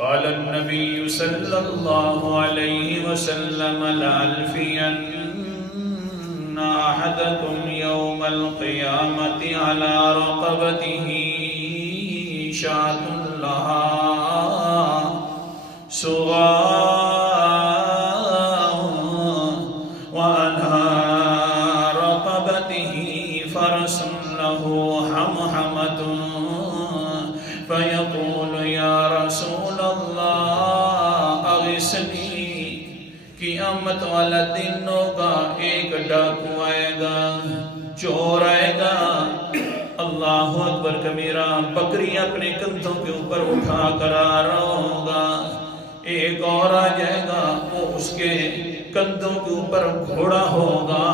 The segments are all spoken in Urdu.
قال النبي صلى الله عليه وسلم لألفين أحدكم يوم القيامة على رقبته شاة لها صغار وعلى رقبته فرس له حمحمة فيقول يا رسول الله اغثني قیامت والا دن ہوگا، ایک ڈاکو آئے گا، چور آئے گا، اللہ اکبر کبیرہ، بکری اپنے کندھوں کے اوپر اٹھا کر آ رہا ہوگا، ایک اور آ جائے گا، وہ اس کے کندھوں کے اوپر گھوڑا ہوگا،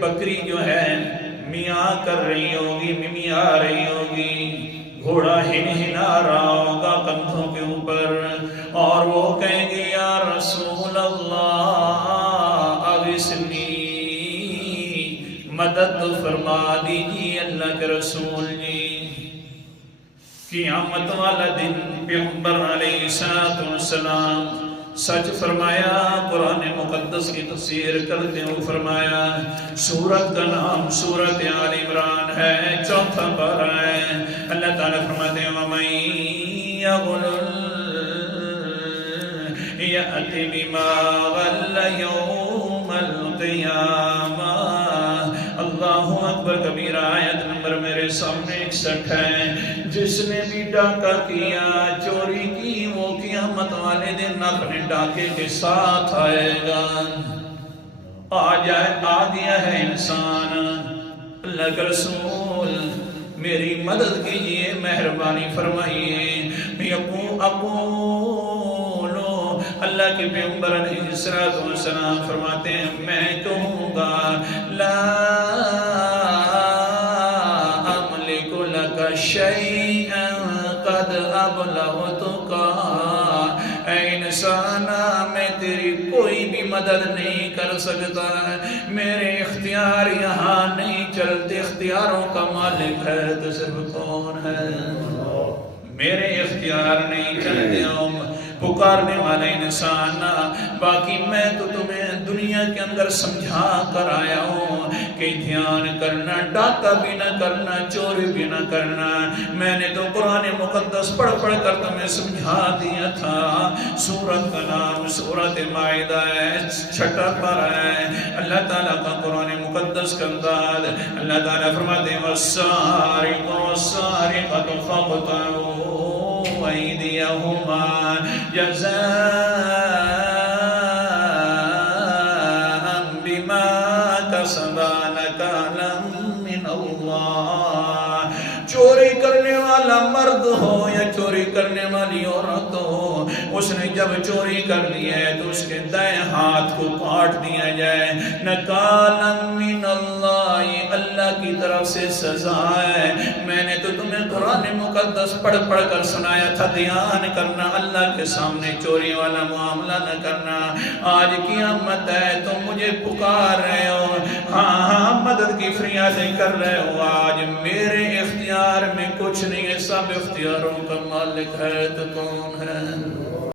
بکری جو ہے میاں کر رہی ہوگی، ممی آ رہی ہوگی، گھوڑا ہنا رہا ہوگا کندھوں کے اوپر، اور وہ کہیں گے یا رسول اللہ اغثنی، مدد فرما دیجیے اللہ کے رسول جی۔ قیامت والا دن پیغمبر علیہ السلام سچ فرمایا، قرآن مقدس کی تفسیر کرتے ہوئے فرمایا، سورت کا نام سورت آل عمران ہے، 4 پارہ ہے۔ اللہ تعالیٰ فرماتے ہیں وَمَن يَغْلُلْ يَأْتِ بِمَا غَلَّ يَوْمَ الْقِيَامَةِ۔ اللہ اکبر کبیرہ، آیت نمبر میرے سامنے 61 ہے۔ جس نے بھی ڈاکہ کیا، چوری کی، وہ قیامت والے دن اپنے ڈاکے کے ساتھ آئے گا۔ آ گیا ہے انسان، اللہ کے رسول میری مدد کیجئے، مہربانی فرمائیے۔ اقولو، اللہ کے پیغمبر علیہ السلام فرماتے ہیں میں کہوں گا لا املک لک شیئا قد ابلغتک، اے انسان میں تیری کوئی بھی مدد نہیں کر سکتا، میرے اختیار یہاں نہیں چلتے، اختیاروں کا مالک ہے تو صرف کون ہے؟ میرے اختیار نہیں چلتے ہوں، پکارنے والا انسان، باقی میں تو تمہیں دنیا کے اندر سمجھا کر آیا ہوں کہ دھیان کرنا، ڈاکہ بھی نہ کرنا، چوری بھی نہ کرنا۔ میں نے تو قرآن مقدس پڑھ کر تمہیں سمجھا دیا تھا۔ سورت کا نام سورت مائدہ ہے، 6 پارہ ہے۔ اللہ تعالیٰ کا قرآن مقدس کا انداز، اللہ تعالیٰ فرماتے ہیں وَالسَّارِقُ وَالسَّارِقَةُ فَاقْطَعُوا أَيْدِيَهُمَا جَزَاءً بِمَا كَسَبَا نَكَالًا مِّنَ اللَّهِ۔ چوری کرنے والا مرد ہو یا چوری کرنے والی عورت ہو، اس نے جب چوری کر لی ہے تو اس کے دائیں ہاتھ کو کاٹ دیا جائے، نکالا من اللہ، یہ اللہ کی طرف سے سزا ہے۔ میں نے تو تمہیں قرآن مقدس پڑھ کر سنایا تھا دھیان کرنا، اللہ کے سامنے چوری والا معاملہ نہ کرنا۔ آج قیامت ہے تم مجھے پکار رہے ہو، ہاں مدد کی فریادیں کر رہے ہو، آج میرے اختیار میں کچھ نہیں ہے، سب اختیاروں کا مالک ہے تو کون ہے؟